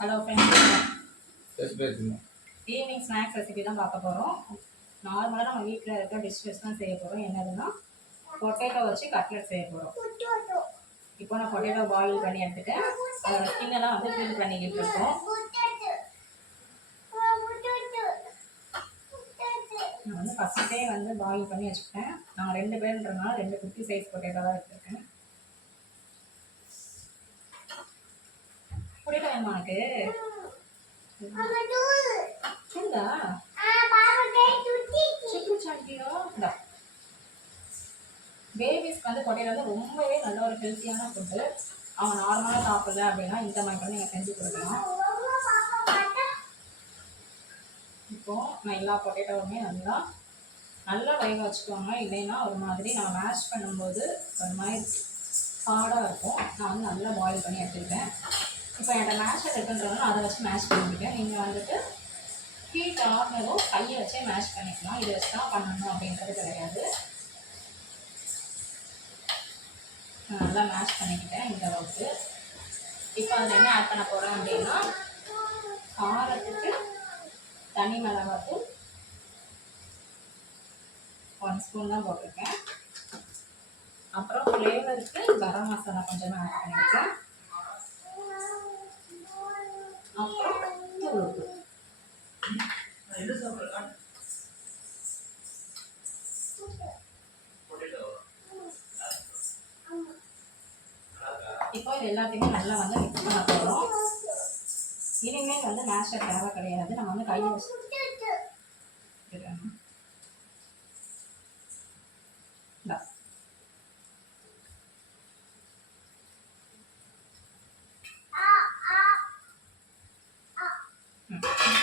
Hello friends evening snacks recipe தான் பார்க்க போகிறோம் நார்மலாக நம்ம வீட்டில் இருக்க டிஷ்ஷஸ் தான் செய்ய போகிறோம் என்னதுன்னா பொட்டேட்டோ வச்சு கட்லெட் செய்ய போகிறோம் இப்போ நான் பொட்டேட்டோ பாயில் பண்ணி எடுத்துட்டேன். அதோட ஸ்கின்னெல்லாம் வந்து க்ளீன் பண்ணிக்கிட்டு இருக்கோம். நான் வந்து ஃபஸ்ட்டே வந்து பாயில் பண்ணி வச்சுக்கிட்டேன். நான் ரெண்டு பேருன்றதுனால ரெண்டு குட்டி சைஸ் பொட்டேட்டோ தான் எடுத்துருக்கேன் புரியல வேணுமா உனக்கு இந்தா. சாண்டியோ இந்தா பேபிஸ்க்கு வந்து பொட்டேட்டோ வந்து ரொம்பவே நல்ல ஒரு ஹெல்த்தியான ஃபுட்டு அவன் நார்மலாக சாப்பிடல அப்படின்னா இந்த மாதிரி கூட நீங்கள் செஞ்சு கொடுக்கலாம். இப்போது நான் எல்லா பொட்டேட்டோவுமே நல்லா நல்லா வேக வச்சுக்கோங்க. இல்லைன்னா ஒரு மாதிரி நம்ம மேஷ் பண்ணும்போது ஒரு மாதிரி ஹார்டாக இருக்கும். நான் வந்து நல்லா பாயில் பண்ணி எடுத்துக்கிட்டேன். இப்போ என்கிட்ட மேஷர் இருக்குன்றதுனால அதை வச்சு மேஷ் பண்ணிக்கிட்டேன். நீங்கள் வந்துட்டு ஹீட் ஆகினதும் கையை வச்சே மேஷ் பண்ணிக்கலாம். இதை வச்சு தான் பண்ணணும் அப்படின்றது கிடையாது. நான் நல்லா மேஷ் பண்ணிக்கிட்டேன் இந்த அளவுக்கு இப்போ அதில் என்ன ஆட் பண்ண போகிறேன் அப்படின்னா காரத்துக்கு தனி மிளகாத்தூள் ஒன் ஸ்பூன் தான் போட்டிருக்கேன். அப்புறம் ஃப்ளேவருக்கு கரம் மசாலா கொஞ்சமாக ஆட் பண்ணியிருக்கேன் இப்போ இது எல்லாத்தையுமே நல்லா வந்து மிக்ஸ் பண்ண போகிறோம் இனிமேல் வந்து மேஷர் தேவை கிடையாது. நம்ம வந்து கையை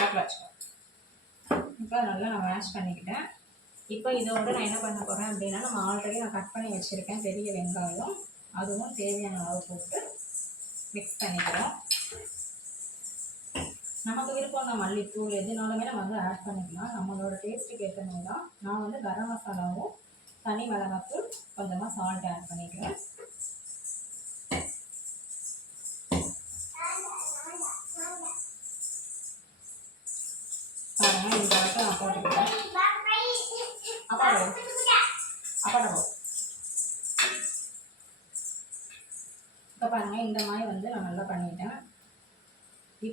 ம், வச்சுக்கோங்க இப்போ நல்லா நான் மேஷ் பண்ணிக்கிட்டேன். இப்போ இதோட நான் என்ன பண்ண போகிறேன் அப்படின்னா நம்ம ஆல்ரெடி நான் கட் பண்ணி வச்சுருக்கேன் பெரிய வெங்காயம். அதுவும் தேவையான அளவு போட்டு மிக்ஸ் பண்ணிக்கிறோம். நமக்கு விருப்பம் தான் மல்லித்தூள் எதுனாலுமே நம்ம வந்து ஆட் பண்ணிக்கலாம். நம்மளோட டேஸ்ட்டுக்கு ஏற்ற மாதிரி தான் நான் வந்து கரம் மசாலாவும் தனி மிளகாத்தூள் கொஞ்சமாக சால்ட் ஆட் பண்ணிக்கிறேன்.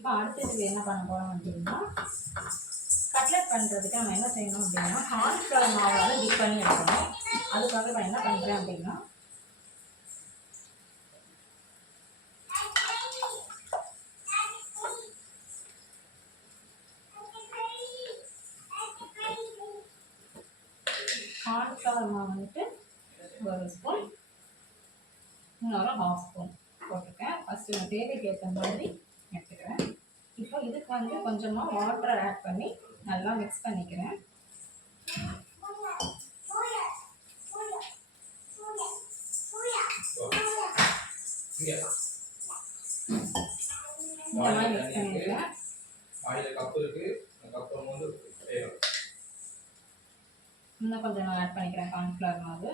இப்போ அடுத்தது என்ன பண்ண போகிறோம் அப்படின்னா கட்லெட் பண்ணுறதுக்கு நம்ம என்ன செய்யணும் அப்படின்னா கார்ன்ஃப்ளவர் மாவை வந்து டிப் பண்ணி எடுக்கணும். அதுக்காக நான் என்ன பண்ணுறேன் அப்படின்னா கார்ன்ஃப்ளவர் மாவு வந்துட்டு ஒரு ஸ்பூன் இன்னொரு ஹாஃப் ஸ்பூன் போட்டிருக்கேன். ஃபஸ்ட்டு நான் தேவைக்கு ஏற்ற மாதிரி இப்போ இதுக்கு வந்து கொஞ்சமாக வாட்டர் ஆட் பண்ணி நல்லா மிக்ஸ் பண்ணிக்கிறேன். இந்த மாதிரி மிக்ஸ் பண்ணிக்கிறேன். இன்னும் கொஞ்சம் நான் ஆட் பண்ணிக்கிறேன் கார்ன்ஃப்ளவர் மாவு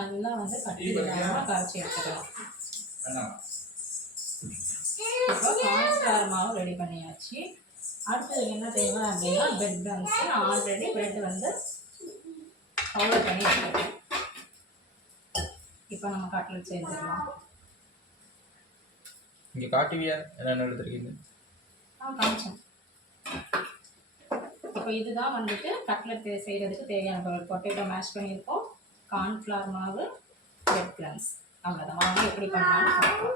நல்லா வந்து கட்டி விடாமல் கரைச்சி எடுத்துக்கலாம். இப்போ கார்ன்ஃப்ளவர் மாவு ரெடி பண்ணியாச்சு. அடுத்தது என்ன தேவை அப்படின்னா பிரெட் நான் ஆல்ரெடி பிரெட் வந்து பவுடர் பண்ணி வச்சுருக்கேன் இப்போ நம்ம கட்லெட் செஞ்சிடலாம் இங்க காட்டுவியா? என்னென்ன எடுத்துருக்கீங்க? ஆ காமிச்சேன். இப்போ இதுதான் வந்துட்டு கட்லெட் செய்கிறதுக்கு தேவையான பொருள். பொட்டேட்டோ மேஷ் பண்ணியிருக்கோம். கார்ன்ஃப்ளவர் மாவு பிரெட் க்ரம்ஸ் அவ்வளோதான் வாங்க எப்படி பார்க்கலாம்.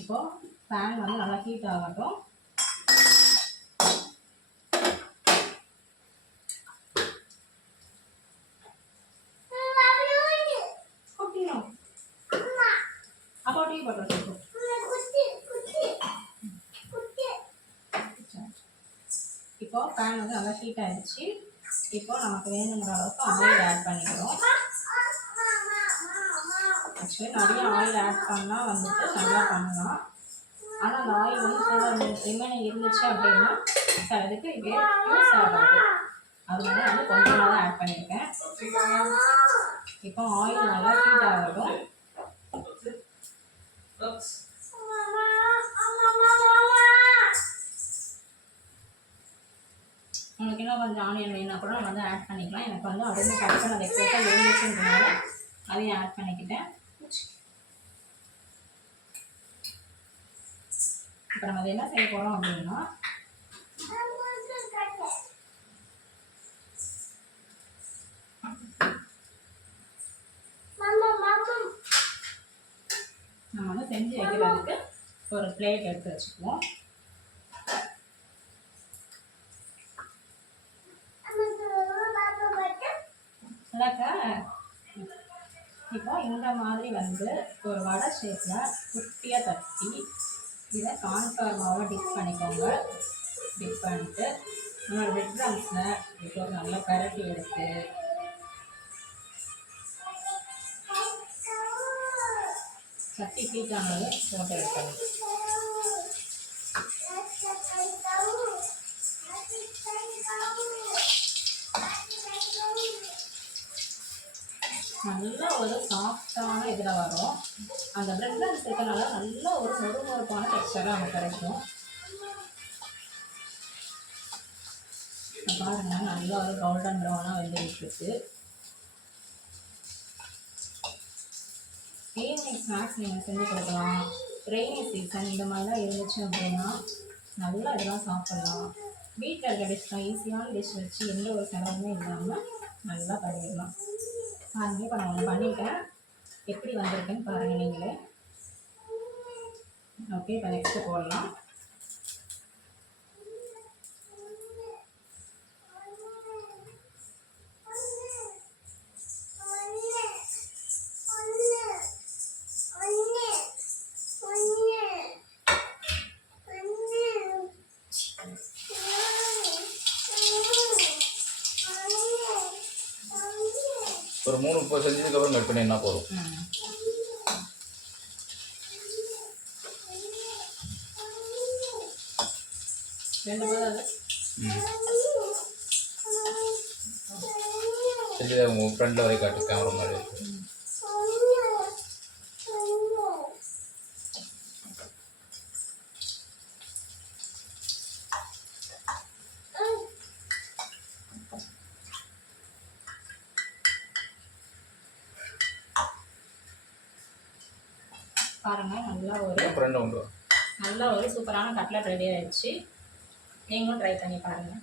இப்போ பேன் வந்து நல்லா ஹீட் ஆகட்டும். அப்போ டீ போட்டு இப்போ பேன் வந்து நல்லா ஹீட் ஆயிடுச்சு. இப்போ நமக்கு வேணுங்கிற அளவுக்கு ஆயில் ஆட் பண்ணிக்கிறோம். ஆக்சுவலி நிறைய ஆயில் ஆட் பண்ணால் வந்துட்டு நல்லா பண்ணலாம். ஆனால் அந்த ஆயில் வந்து கூட ரிமைனிங் இருந்துச்சு அப்படின்னா சிலதுக்கு இப்படியே யூஸ் ஆகாது. அதனால வந்து கொஞ்சமாக தான் ஆட் பண்ணியிருக்கேன். இப்போ ஆயில் நல்லா இன்னும் கொஞ்சம் ஆனியன் வேணும்னா கூட நான் வந்து ஆட் பண்ணிக்கலாம். எனக்கு வந்து அப்படியே கட் பண்ண வைக்கிறத இருந்துச்சுன்றதுனால அதையும் ஆட் பண்ணிக்கிட்டேன். இப்போ நம்ம அதை என்ன செய்ய போகிறோம் அப்படின்னா நம்ம வந்து செஞ்சு வைக்கிறதுக்கு ஒரு பிளேட் எடுத்து வச்சுக்குவோம். இல்லைக்கா இப்போ இந்த மாதிரி வந்து ஒரு வடை ஷேப்பில் குட்டியாக தட்டி இதை கான்ஃபார்மாக மாவை டிப் பண்ணிக்கோங்க. டிப் பண்ணிட்டு நம்மளோட ரெட் இப்போ நல்லா பரட்டி எடுத்து சட்டி ஹீட் போட்டு எடுக்கணும். நல்லா ஒரு சாஃப்டான இதில் வரும். அந்த பிரெட் ரைஸ் இருக்கனால நல்ல ஒரு சொருமொறுப்பான டெக்ஸ்டராக நமக்கு கிடைக்கும். பாருங்கள் பாருங்க ஒரு கோல்டன் ப்ரௌனாக வந்துட்டு இருக்கு ஈவினிங் ஸ்நாக்ஸ் நீங்கள் செஞ்சு கொடுக்கலாம். ரெய்னி சீசன் இந்த மாதிரிலாம் இருந்துச்சு அப்படின்னா நல்லா இதெல்லாம் சாப்பிட்லாம். வீட்டில் இருக்க டிஷ் தான். ஈஸியான டிஷ் வச்சு எந்த ஒரு செலவுமே இல்லாமல் நல்லா பண்ணிடலாம். பாருங்க இப்போ நான் ஒன்று பண்ணிட்டேன் எப்படி வந்திருக்குன்னு பாருங்கள் நீங்களே. ஓகே இப்போ நெக்ஸ்ட்டு போடலாம். ஒரு மூணு முப்பது செஞ்சதுக்கு அப்புறம் கட் பண்ணினா போதும் உங்கள் ஃப்ரெண்டில் வரை காட்டு கேமரா மாதிரி பாருங்கள் நல்லா ஒரு நல்ல ஒரு சூப்பரான கட்லட் ரெடி ஆயிடுச்சு. நீங்களும் ட்ரை பண்ணி பாருங்கள்